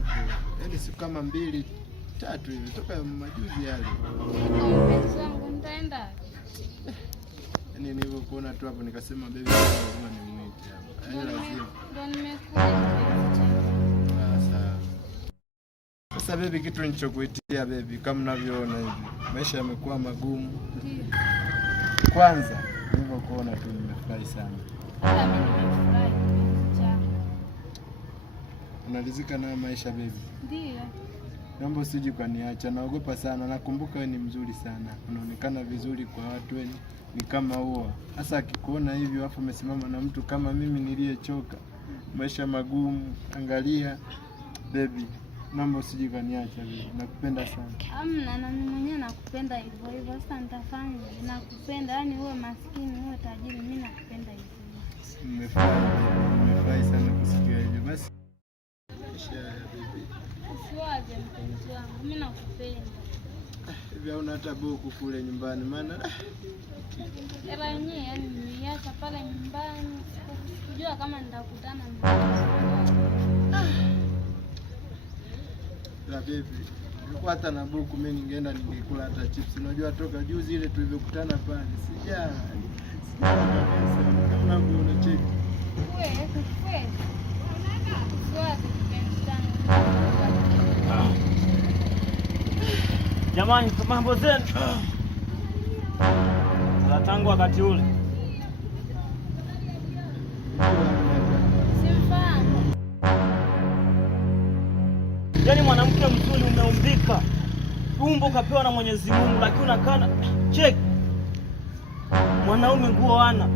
nipo. Yaani siku kama 2 3 hivi toka majuzi yale. Mpenzi wangu nitaenda. Yaani nilivyokuona tu hapo nikasema baby lazima nimuite hapa. Yaani lazima. Ndio nimekuja. Sawa. Sasa baby, kitu nilichokuitia baby, kama unavyoona hivi maisha yamekuwa magumu. Ndio. Kwanza nilivyokuona tu nimefurahi sana. Hata mimi nimefurahi sana. Unalizika na maisha baby? Ndio. Naomba usije kuniacha, naogopa sana. Nakumbuka wewe ni mzuri sana, unaonekana vizuri kwa watu, wewe ni kama huo. Hasa akikuona hivyo afu umesimama na mtu kama mimi niliyechoka, maisha magumu. Angalia baby, naomba usije kuniacha baby, nakupenda sana. Hamna, na mimi mwenyewe nakupenda hivyo hivyo. Sasa nitafanya, nakupenda yani uwe maskini uwe tajiri, mimi nakupenda hivyo. Nimefurahi sana kusikia hivyo. Basi baby, usiwaze mpenzi wangu, mimi nakupenda. Hivi hauna hata buku kule nyumbani? Maana hela yenyewe yani niliacha pale nyumbani, sikujua kama nitakutana na la baby, nilikuwa hata na buku mimi ningeenda ningekula hata chips. Unajua toka juzi ile tulivyokutana pale sija kabisa kama unacheki wewe kweli. Usiwaze mpenzi wangu. Jamani, mambo zenu tangu wakati ule Simfahamu. yaani mwanamke mzuri umeumbika, umbo kapewa na Mwenyezi Mungu, lakini unakana check mwanaume nguo ana.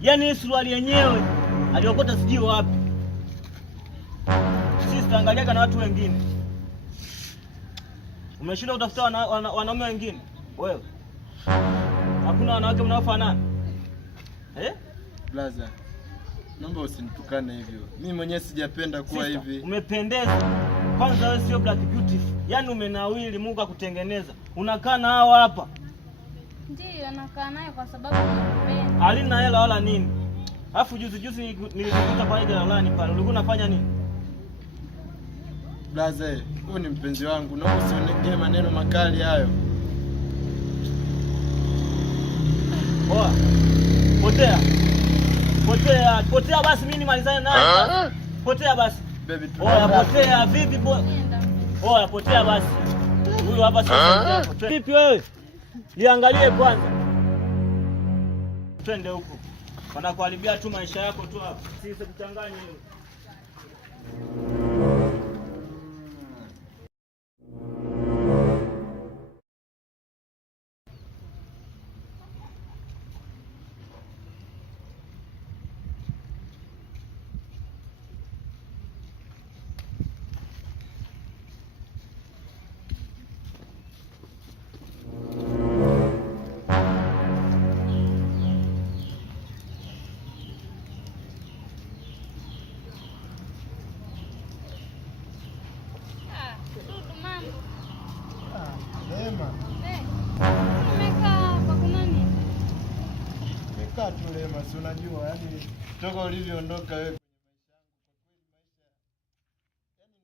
Yaani suruali yenyewe aliokota sijui wapi. Sisi tuangaliaga na watu wengine. Umeshinda utafuta wanaume wengine wewe? Hakuna wanawake mnaofanana Blaza, naomba usinitukane hivyo. Mimi mwenyewe sijapenda kuwa hivi. Umependeza. Kwanza wewe sio black beautiful. Yaani umenawili, Mungu akutengeneza. Unakaa na hao hapa. Ndio nakaa naye kwa sababu nakupenda. Alina hela wala nini. Alafu juzi nilikuta pale jalalani pale. Ulikuwa unafanya nini? Blaza, huyu ni mpenzi wangu. Naomba usiongee maneno makali hayo. Oa. Potea. Potea, potea basi, mimi nimalizane naye. Potea basi. Baby, oya potea vipi boy? Oya potea basi. Huyu hapa sasa. Vipi wewe? Liangalie kwanza. Twende huko. Wanakuharibia tu maisha yako tu hapa. Sisi kuchanganya hiyo. Nimekaa tu Lema, si unajua yani toka ulivyoondoka wewe kwenye maisha yangu, kwa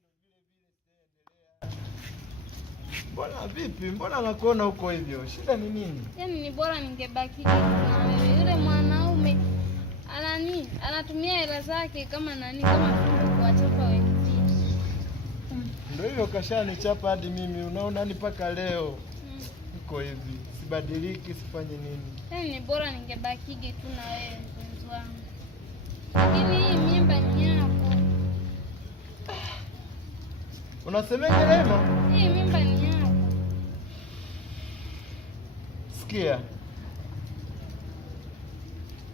kweli maisha yani ndio vile vile siendelea. Mbona vipi? Mbona nakuona huko hivyo? Shida ni nini? Yaani ni bora ningebaki na wewe. Yule mwanaume anatumia hela zake kama kama fungu kuwachapa wengine. Ndio hivyo kashanichapa hadi mimi, unaona ni mpaka leo. Uko hivi, sibadiliki, sifanye nini? Yaani ni bora ningebakige tu na wewe mpenzi wangu. Lakini hii mimba ni yako. Unasemeje Lema? Hii mimba ni yako. Sikia.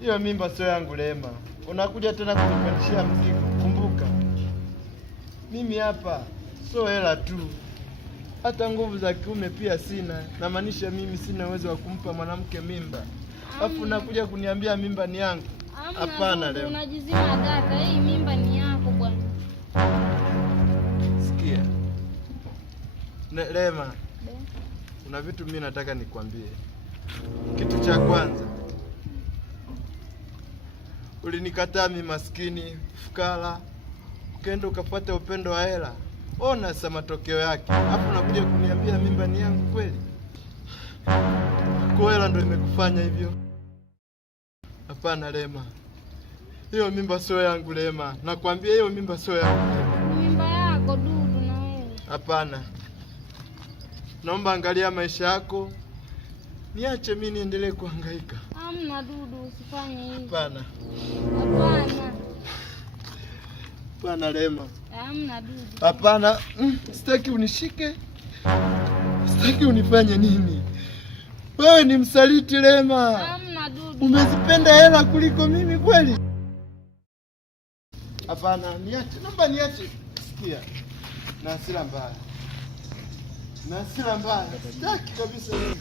Hiyo mimba sio yangu Lema. Unakuja tena kunipandishia mzigo. Kumbuka. Mimi hapa sio hela tu. Hata nguvu za kiume pia sina. Namaanisha mimi sina uwezo wa kumpa mwanamke mimba. Alafu unakuja kuniambia mimba ni yangu. Hapana Lema. Unajizima data. Hii mimba ni yako bwana. Sikia. Lema. Kuna vitu mimi nataka nikwambie. Kitu cha kwanza, ulinikataa mimi maskini, fukara, ukaenda ukafuata upendo wa hela. Ona sasa matokeo yake. Hapo unakuja kuniambia mimba ni yangu kweli? Kwa hela ndio imekufanya hivyo? Hapana Lema, hiyo mimba sio yangu Lema. Nakwambia hiyo mimba sio yangu Lema. Mimba yako Dudu na wewe. Hapana. Naomba angalia maisha yako. Niache mimi niendelee kuhangaika. Hamna Dudu, usifanye hivyo. Hapana. Hapana. Hapana Lema. Hamna Dudu. Hapana. Sitaki unishike. Sitaki unifanye nini? Wewe ni msaliti Lema. Hamna Dudu. Umezipenda hela kuliko mimi kweli? Hapana, niache. Naomba niache. Sikia. Na hasira mbaya. Sitaki kabisa hivi.